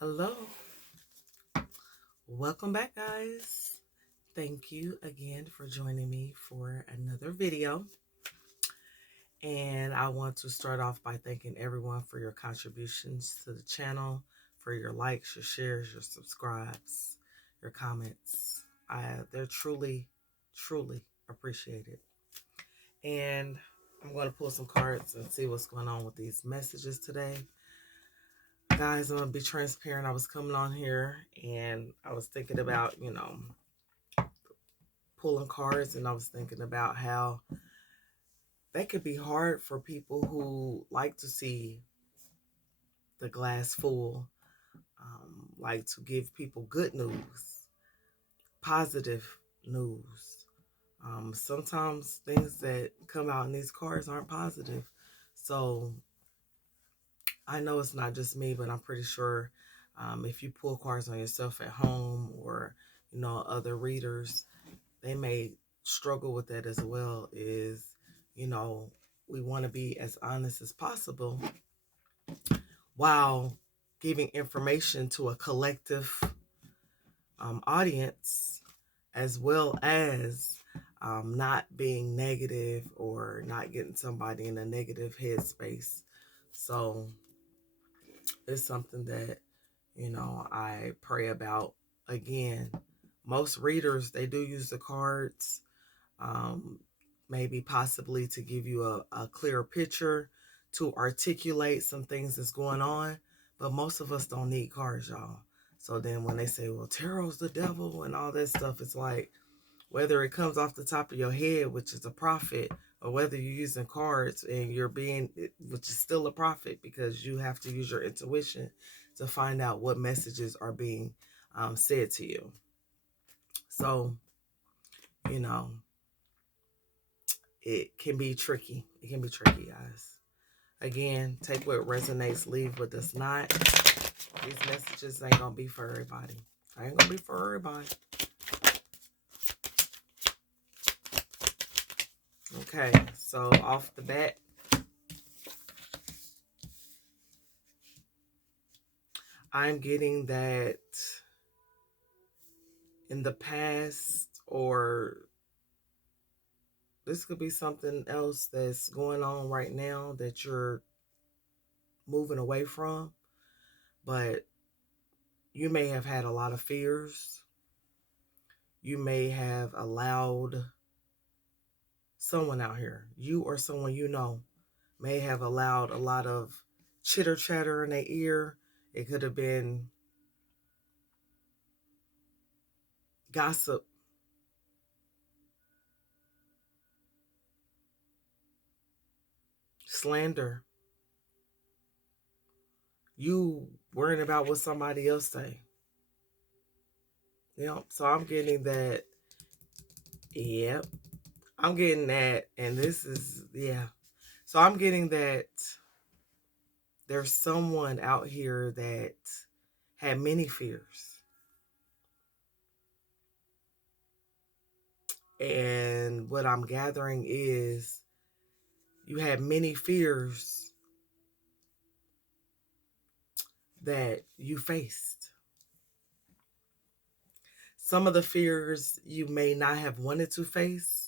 Hello, welcome back, guys. Thank you again for joining me for another video. And I want to start off by thanking everyone for your contributions to the channel, for your likes, your shares, your subscribes, your comments. They're truly appreciated. And I'm going to pull some cards and see what's going on with these messages today. Guys, I'm going to be transparent. I was coming on here and I was thinking about, pulling cards, and I was thinking about how that could be hard for people who like to see the glass full, like to give people good news, positive news. Sometimes things that come out in these cards aren't positive. So I know it's not just me, but I'm pretty sure if you pull cards on yourself at home or, other readers, they may struggle with that as well. You know, we want to be as honest as possible while giving information to a collective audience, as well as not being negative or not getting somebody in a negative headspace. So it's something that, I pray about. Again, most readers, they do use the cards, um, maybe possibly to give you a clearer picture, to articulate some things that's going on. But most of us don't need cards, y'all. So then when they say, well, tarot's the devil and all that stuff, it's like, whether it comes off the top of your head, which is a profit, or whether you're using cards and which is still a profit, because you have to use your intuition to find out what messages are being said to you. So, you know, it can be tricky. It can be tricky, guys. Again, take what resonates, leave what does not. These messages ain't gonna be for everybody. Ain't gonna be for everybody. Okay, so off the bat, I'm getting that in the past, or this could be something else that's going on right now that you're moving away from, but you may have had a lot of fears. You may have allowed someone out here, you or someone you know, may have allowed a lot of chitter chatter in their ear. It could have been gossip, slander, you worrying about what somebody else say. So I'm getting that. Yep, I'm getting that, and this is, yeah. So I'm getting that there's someone out here that had many fears. And what I'm gathering is you had many fears that you faced. Some of the fears you may not have wanted to face.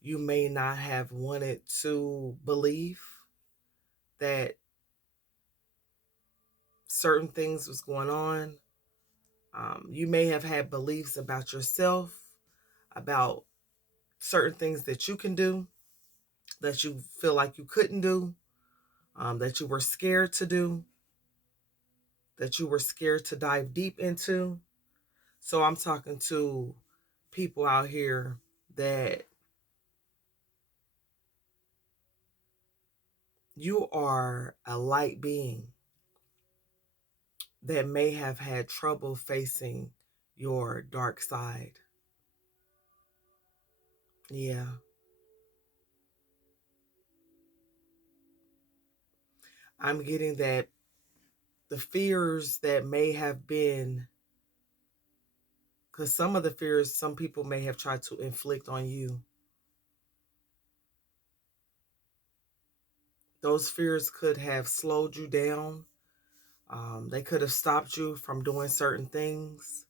You may not have wanted to believe that certain things was going on. You may have had beliefs about yourself, about certain things that you can do, that you feel like you couldn't do, that you were scared to do, that you were scared to dive deep into. So I'm talking to people out here that you are a light being that may have had trouble facing your dark side. Yeah. I'm getting that the fears that may have been, because some of the fears some people may have tried to inflict on you, those fears could have slowed you down, They could have stopped you from doing certain things.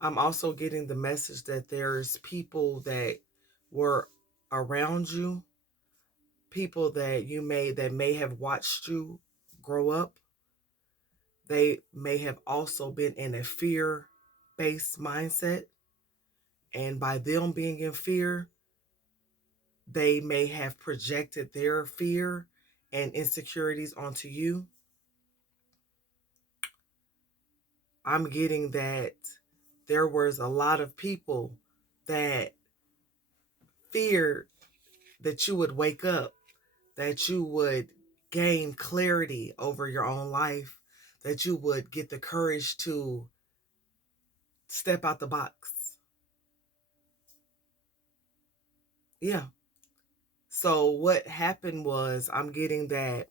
I'm also getting the message that there's people that were around you, people that may have watched you grow up. They may have also been in a fear-based mindset, and by them being in fear, they may have projected their fear and insecurities onto you. I'm getting that there was a lot of people that feared that you would wake up, that you would gain clarity over your own life, that you would get the courage to step out the box. Yeah. So what happened was, I'm getting that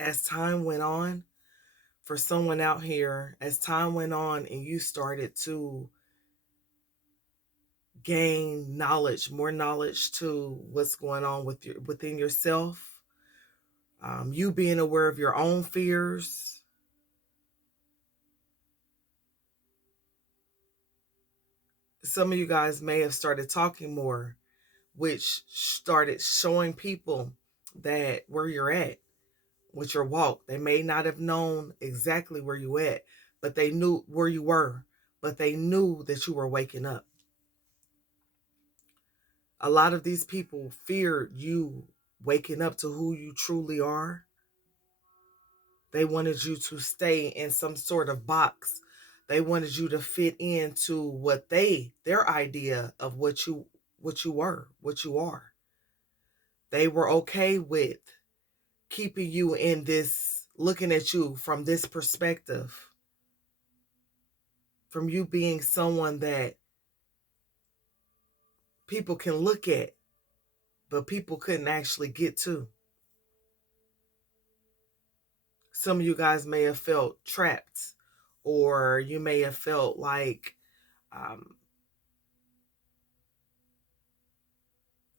as time went on, for someone out here, as time went on and you started to gain knowledge, more knowledge to what's going on within yourself, you being aware of your own fears, some of you guys may have started talking more, which started showing people that where you're at with your walk. They may not have known exactly where you at, but they knew where you were, but they knew that you were waking up. A lot of these people feared you waking up to who you truly are. They wanted you to stay in some sort of box. They wanted you to fit into their idea of what you were, what you are. They were okay with keeping you in this, looking at you from this perspective, from you being someone that people can look at, but people couldn't actually get to. Some of you guys may have felt trapped, or you may have felt like um,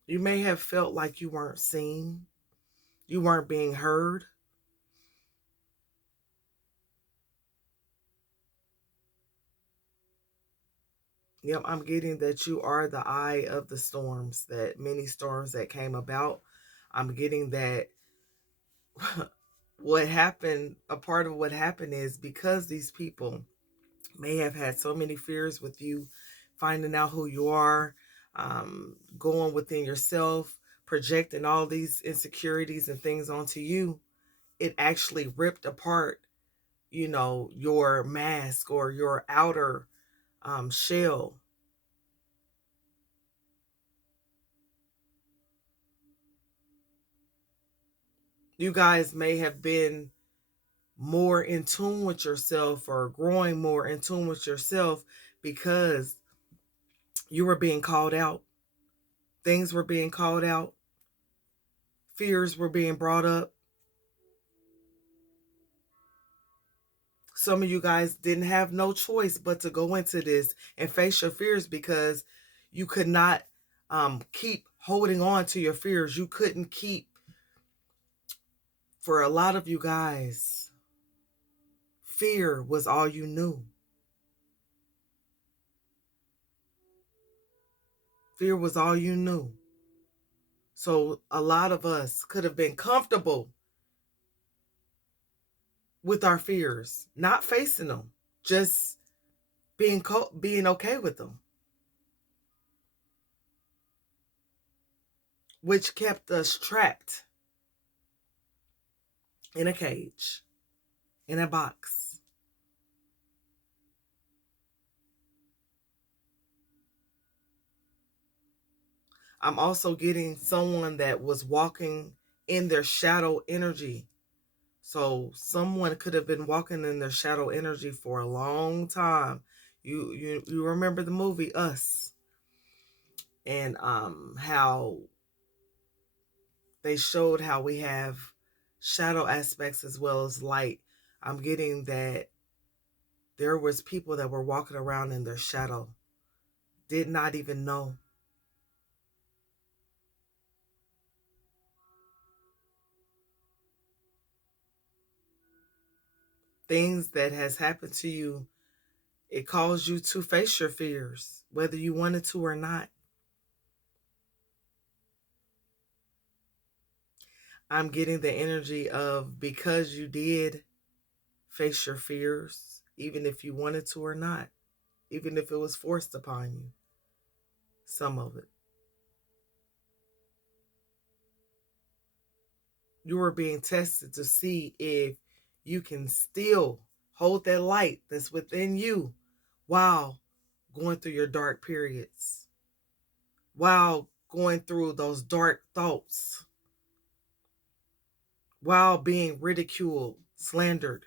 you weren't seen, you weren't being heard. Yep, I'm getting that you are the eye of the storms, that many storms that came about. I'm getting that what happened, a part of what happened is because these people may have had so many fears with you, finding out who you are, going within yourself, projecting all these insecurities and things onto you. It actually ripped apart, your mask or your outer shell. You guys may have been more in tune with yourself, or growing more in tune with yourself, because you were being called out. Things were being called out. Fears were being brought up. Some of you guys didn't have no choice but to go into this and face your fears, because you could not keep holding on to your fears. You couldn't keep, for a lot of you guys, fear was all you knew. Fear was all you knew. So a lot of us could have been comfortable with our fears, not facing them, just being okay with them, which kept us trapped in a cage, in a box. I'm also getting someone that was walking in their shadow energy. So someone could have been walking in their shadow energy for a long time. You remember the movie Us, and how they showed how we have shadow aspects as well as light. I'm getting that there was people that were walking around in their shadow, did not even know. things that has happened to you, it caused you to face your fears, whether you wanted to or not. I'm getting the energy of, because you did face your fears, even if you wanted to or not, even if it was forced upon you, some of it. You were being tested to see if you can still hold that light that's within you while going through your dark periods, while going through those dark thoughts, while being ridiculed, slandered,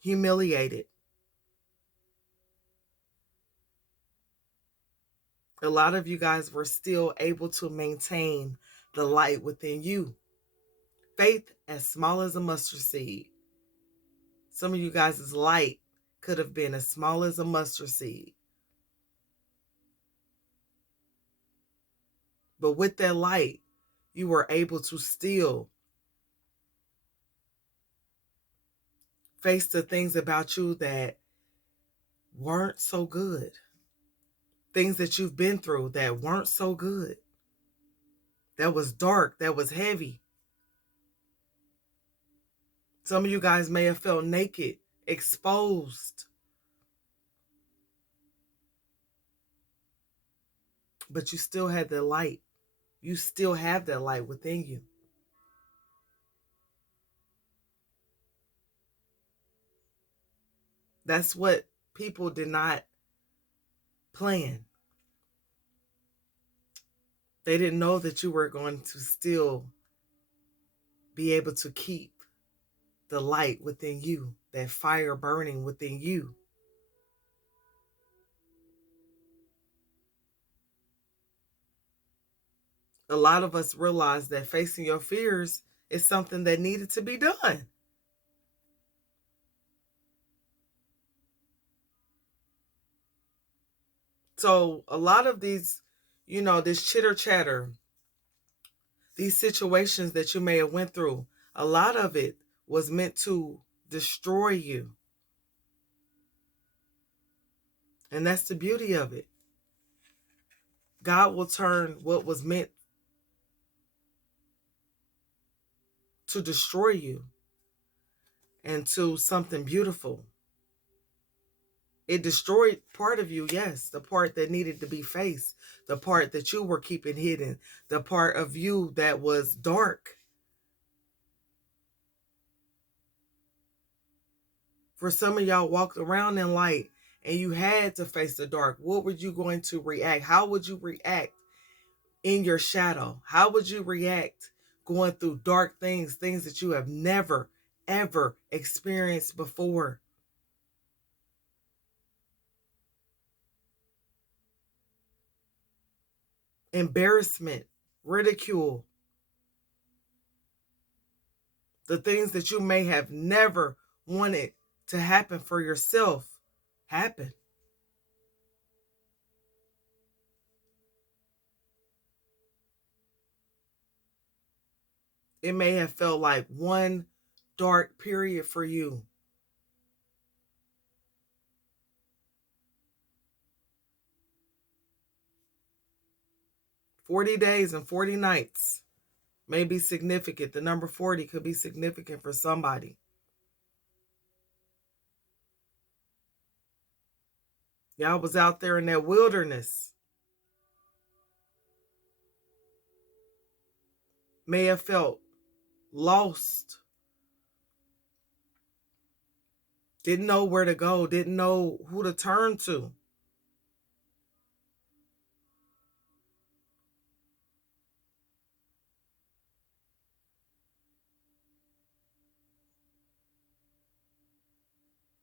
humiliated. A lot of you guys were still able to maintain the light within you. Faith as small as a mustard seed. Some of you guys' light could have been as small as a mustard seed. But with that light, you were able to still face the things about you that weren't so good. Things that you've been through that weren't so good. That was dark, that was heavy. Some of you guys may have felt naked, exposed. But you still had the light. You still have that light within you. That's what people did not plan. They didn't know that you were going to still be able to keep the light within you, that fire burning within you. A lot of us realize that facing your fears is something that needed to be done. So a lot of these, this chitter chatter, these situations that you may have went through, a lot of it was meant to destroy you. And that's the beauty of it. God will turn what was meant to destroy you into something beautiful. It destroyed part of you, yes, the part that needed to be faced, the part that you were keeping hidden, the part of you that was dark. For some of y'all walked around in light and you had to face the dark. What were you going to react? How would you react in your shadow? How would you react going through dark things that you have never, ever experienced before? Embarrassment, ridicule, the things that you may have never wanted to happen for yourself happen. It may have felt like one dark period for you. "40 days and 40 nights may be significant. The number 40 could be significant for somebody. Y'all was out there in that wilderness. May have felt lost. Didn't know where to go. Didn't know who to turn to.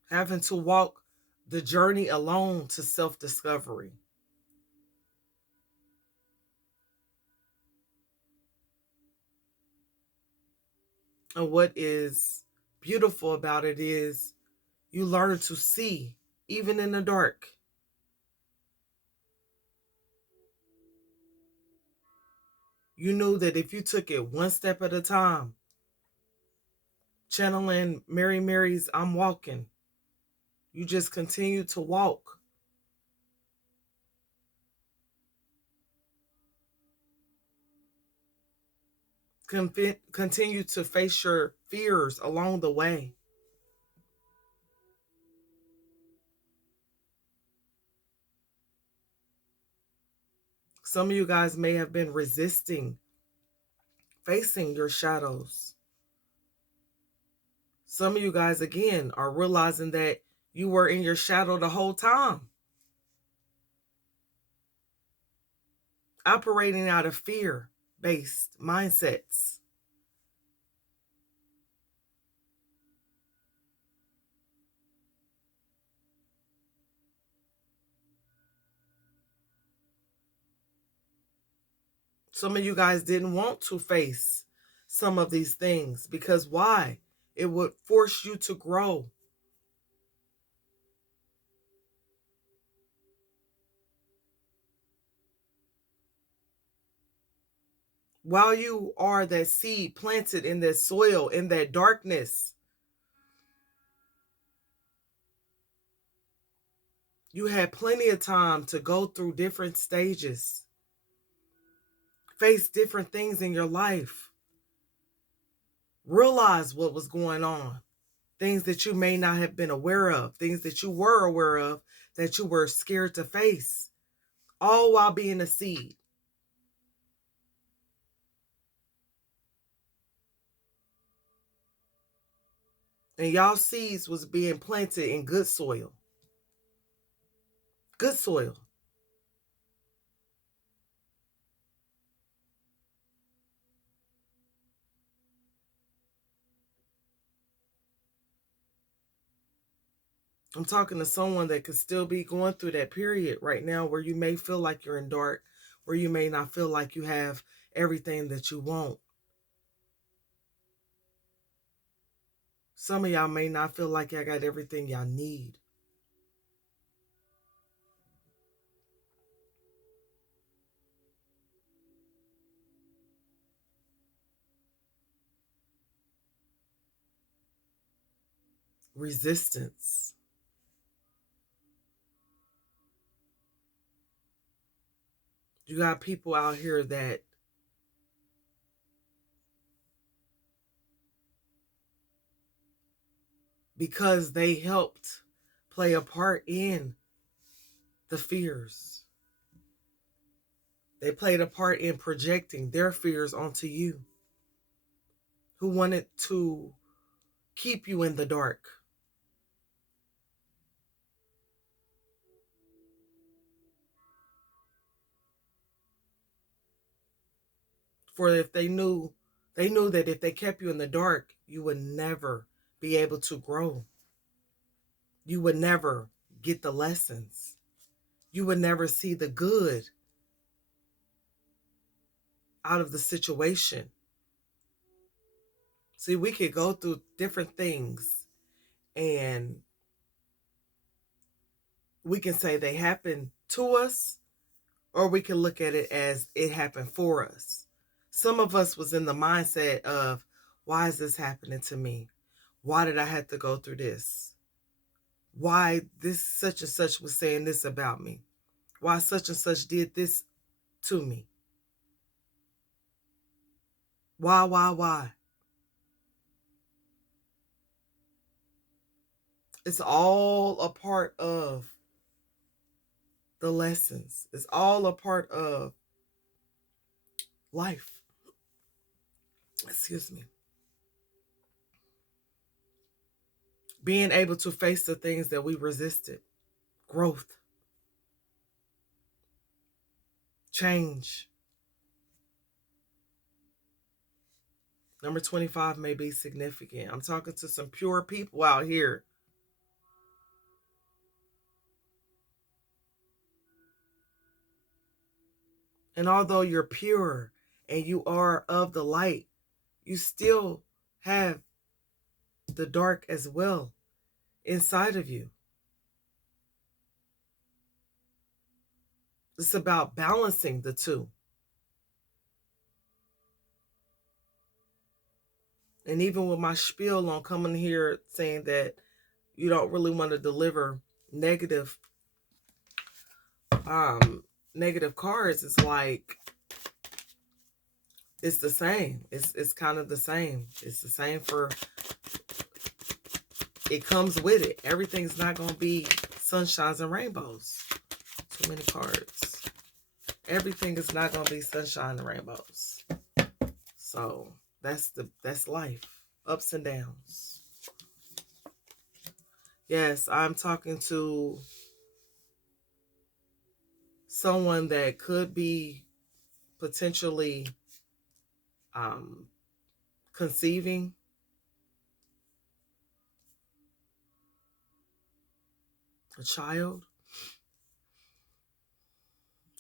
Having to walk the journey alone to self-discovery. And what is beautiful about it is you learn to see, even in the dark. You knew that if you took it one step at a time, channeling Mary Mary's I'm Walking. You just continue to walk. Continue to face your fears along the way. Some of you guys may have been resisting facing your shadows. Some of you guys, again, are realizing that you were in your shadow the whole time, operating out of fear-based mindsets. Some of you guys didn't want to face some of these things because why? It would force you to grow. While you are that seed planted in that soil, in that darkness, you had plenty of time to go through different stages, face different things in your life, realize what was going on, things that you may not have been aware of, things that you were aware of that you were scared to face, all while being a seed. And y'all seeds was being planted in good soil. Good soil. I'm talking to someone that could still be going through that period right now where you may feel like you're in dark, where you may not feel like you have everything that you want. Some of y'all may not feel like y'all got everything y'all need. Resistance. You got people out here that because they helped play a part in the fears, they played a part in projecting their fears onto you, who wanted to keep you in the dark. For if they knew that if they kept you in the dark, you would never be able to grow. You would never get the lessons. You would never see the good out of the situation. See, we could go through different things and we can say they happened to us, or we can look at it as it happened for us. Some of us was in the mindset of, why is this happening to me? Why did I have to go through this? Why this such and such was saying this about me? Why such and such did this to me? Why? It's all a part of the lessons. It's all a part of life. Excuse me. Being able to face the things that we resisted. Growth. Change. Number 25 may be significant. I'm talking to some pure people out here. And although you're pure and you are of the light, you still have the dark as well inside of you. It's about balancing the two. And even with my spiel on coming here saying that you don't really want to deliver negative negative cards, it's like it's the same. It's kind of the same. It's the same for it comes with it. Everything's not gonna be sunshines and rainbows. Too many cards. Everything is not gonna be sunshine and rainbows. So that's life. Ups and downs. Yes, I'm talking to someone that could be potentially conceiving. A child.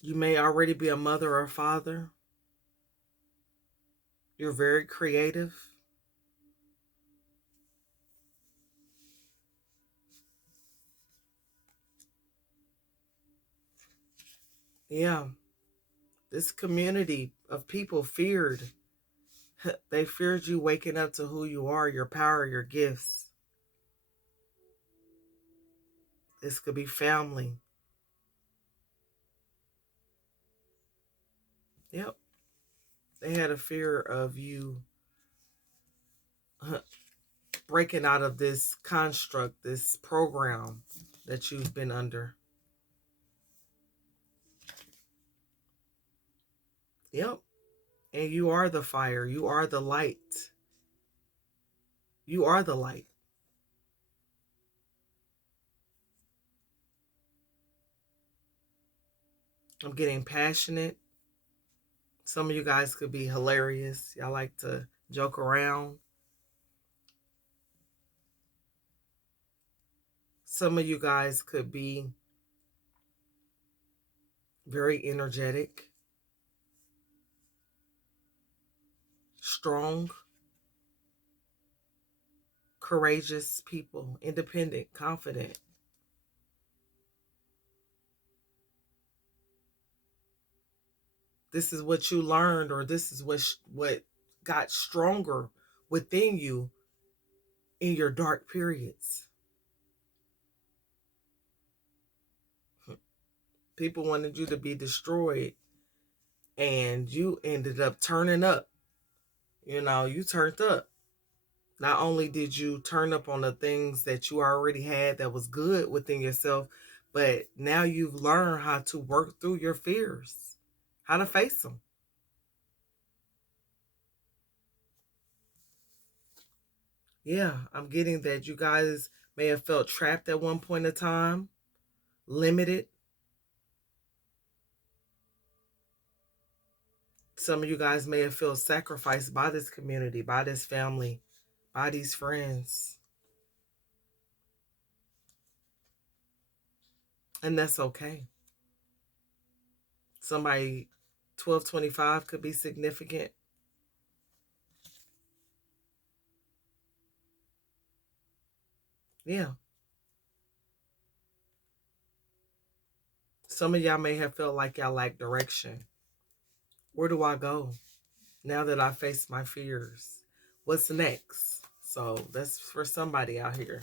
You may already be a mother or a father. You're very creative. Yeah. This community of people feared. They feared you waking up to who you are, your power, your gifts. This could be family. Yep. They had a fear of you breaking out of this construct, this program that you've been under. Yep. And you are the fire. You are the light. You are the light. I'm getting passionate. Some of you guys could be hilarious. Y'all like to joke around. Some of you guys could be very energetic, strong, courageous people, independent, confident. This is what you learned, or this is what got stronger within you in your dark periods. People wanted you to be destroyed, and you ended up turning up. You turned up. Not only did you turn up on the things that you already had that was good within yourself, but now you've learned how to work through your fears, how to face them. Yeah, I'm getting that you guys may have felt trapped at one point in time, limited. Some of you guys may have felt sacrificed by this community, by this family, by these friends. And that's okay. Somebody 1225 could be significant. Yeah. Some of y'all may have felt like y'all lack direction. Where do I go now that I face my fears? What's next? So that's for somebody out here.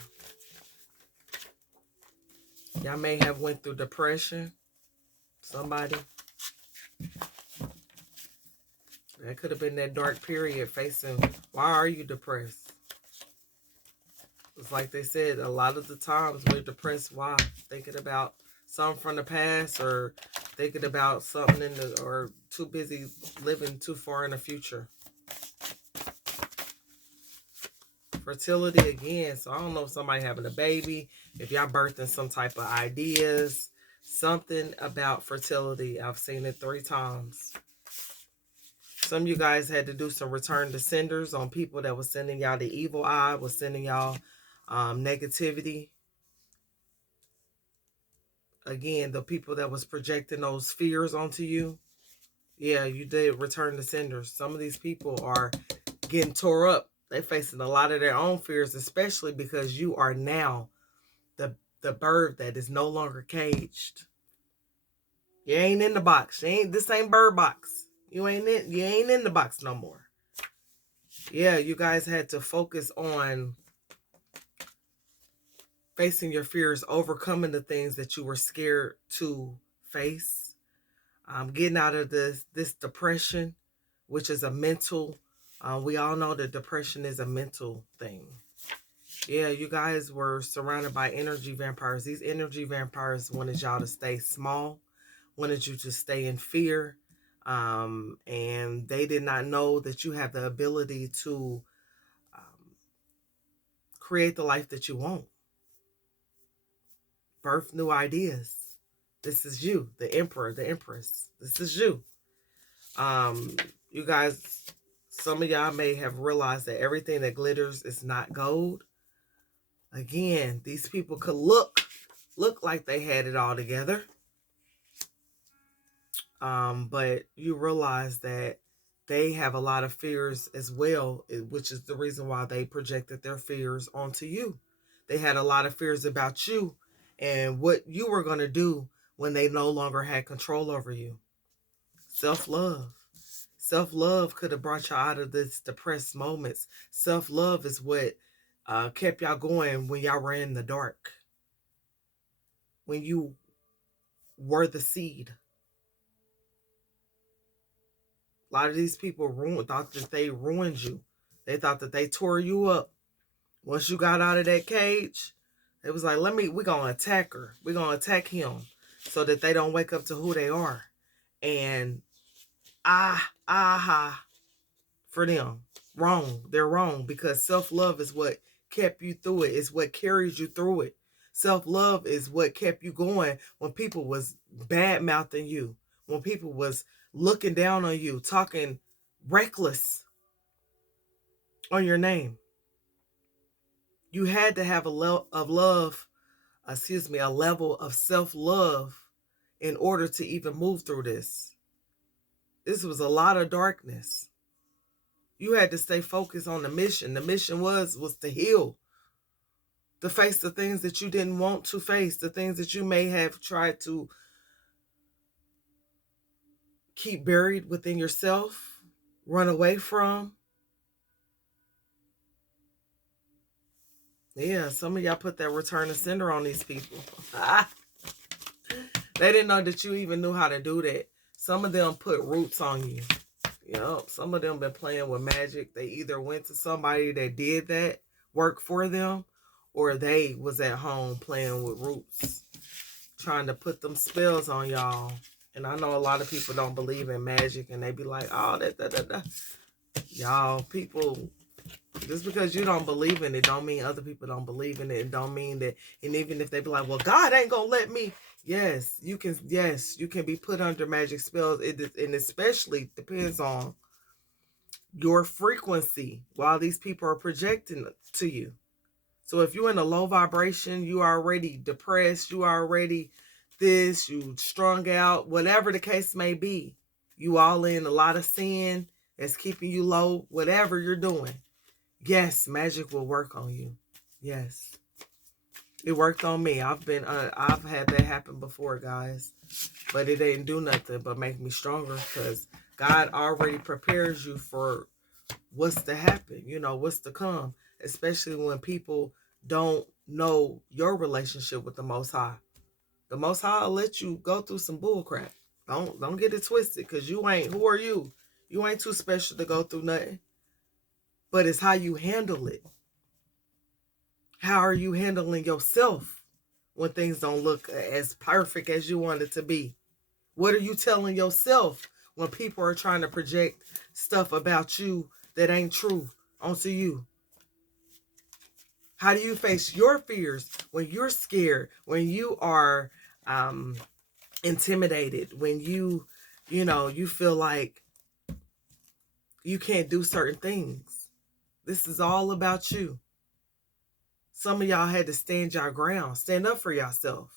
Y'all may have went through depression. Somebody. That could have been that dark period facing, why are you depressed? It's like they said, a lot of the times we're depressed. Why? Thinking about something from the past, or thinking about something or too busy living too far in the future. Fertility again. So I don't know if somebody having a baby, if y'all birthing some type of ideas, something about fertility. I've seen it 3 times. Some of you guys had to do some return to senders on people that was sending y'all the evil eye, was sending y'all negativity. Again, the people that was projecting those fears onto you. Yeah, you did return to senders. Some of these people are getting tore up. They're facing a lot of their own fears, especially because you are now the bird that is no longer caged. You ain't in the box. This ain't bird box. You ain't in the box no more. Yeah, you guys had to focus on facing your fears, overcoming the things that you were scared to face, getting out of this depression, which is a mental. We all know that depression is a mental thing. Yeah, you guys were surrounded by energy vampires. These energy vampires wanted y'all to stay small, wanted you to stay in fear, and they did not know that you have the ability to create the life that you want, birth new ideas. This is you, the emperor, the empress. This is you. Um, you guys, some of y'all may have realized that everything that glitters is not gold. Again, these people could look like they had it all together. But you realize that they have a lot of fears as well, which is the reason why they projected their fears onto you. They had a lot of fears about you and what you were going to do when they no longer had control over you. Self-love. Self-love could have brought y'all out of this depressed moments. Self-love is what kept y'all going when y'all were in the dark. When you were the seed. A lot of these people thought that they ruined you. They thought that they tore you up. Once you got out of that cage, it was like, we're going to attack her. We're going to attack him so that they don't wake up to who they are. And for them. Wrong. They're wrong because self-love is what kept you through it. It's what carries you through it. Self-love is what kept you going when people was bad-mouthing you. When people was looking down on you, talking reckless on your name. You had to have a level of self-love in order to even move through this. This was a lot of darkness. You had to stay focused on the mission. The mission was to heal, to face the things that you didn't want to face, the things that you may have tried to keep buried within yourself, run away from. Yeah, some of y'all put that return to sender on these people. They didn't know that you even knew how to do that. Some of them put roots on you. Some of them been playing with magic. They either went to somebody that did that work for them, or they was at home playing with roots, trying to put them spells on y'all. And I know a lot of people don't believe in magic, and they be like, oh, that. Y'all, people, just because you don't believe in it, don't mean other people don't believe in it. It don't mean that, and even if they be like, well, God ain't gonna let me. Yes, you can be put under magic spells. And especially depends on your frequency while these people are projecting to you. So if you're in a low vibration, you are already depressed, you are already this, you strung out, whatever the case may be. You all in a lot of sin that's keeping you low, whatever you're doing. Yes, magic will work on you. Yes. It worked on me. I've had that happen before, guys. But it didn't do nothing but make me stronger because God already prepares you for what's to happen, what's to come, especially when people don't know your relationship with the Most High. The Most High will let you go through some bull crap. Don't get it twisted because who are you? You ain't too special to go through nothing. But it's how you handle it. How are you handling yourself when things don't look as perfect as you want it to be? What are you telling yourself when people are trying to project stuff about you that ain't true onto you? How do you face your fears when you're scared, when you are intimidated, when you feel like you can't do certain things? This is all about you. Some of y'all had to stand your ground, stand up for yourself.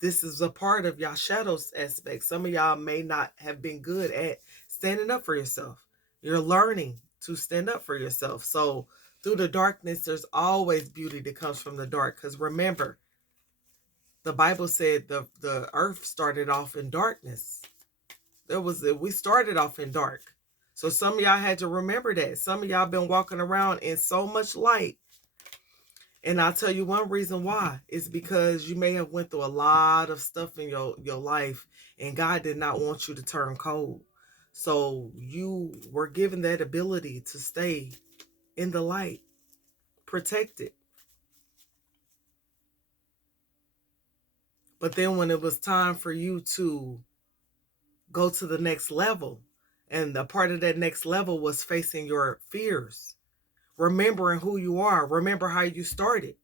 This is a part of y'all shadows aspect. Some of y'all may not have been good at standing up for yourself. You're learning to stand up for yourself. So through the darkness, there's always beauty that comes from the dark. Because remember, the Bible said the earth started off in darkness. We started off in dark. So some of y'all had to remember that. Some of y'all been walking around in so much light. And I'll tell you one reason why. It's because you may have went through a lot of stuff in your life, and God did not want you to turn cold. So you were given that ability to stay in the light, protected. But then when it was time for you to go to the next level, and the part of that next level was facing your fears, remembering who you are, remember how you started.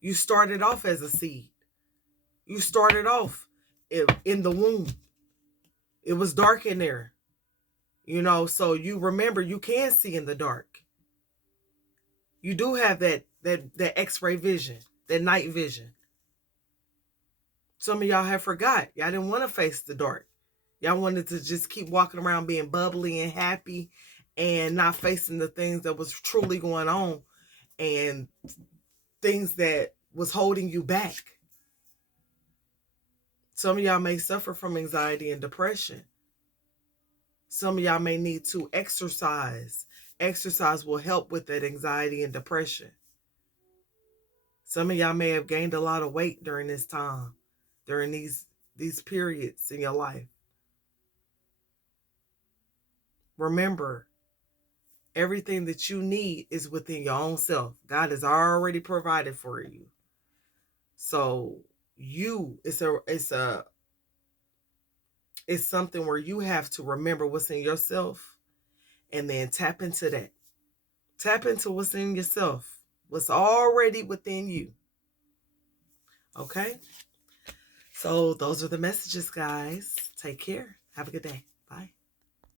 You started off as a seed. You started off in the womb. It was dark in there, so you remember you can see in the dark. You do have that x-ray vision, that night vision. Some of y'all have forgot. Y'all didn't want to face the dark. Y'all wanted to just keep walking around being bubbly and happy and not facing the things that was truly going on and things that was holding you back. Some of y'all may suffer from anxiety and depression. Some of y'all may need to exercise. Exercise will help with that anxiety and depression. Some of y'all may have gained a lot of weight during this time, during these periods in your life. Remember, everything that you need is within your own self. God has already provided for you. So it's something where you have to remember what's in yourself and then tap into that. Tap into what's in yourself, what's already within you. Okay? So those are the messages, guys. Take care. Have a good day.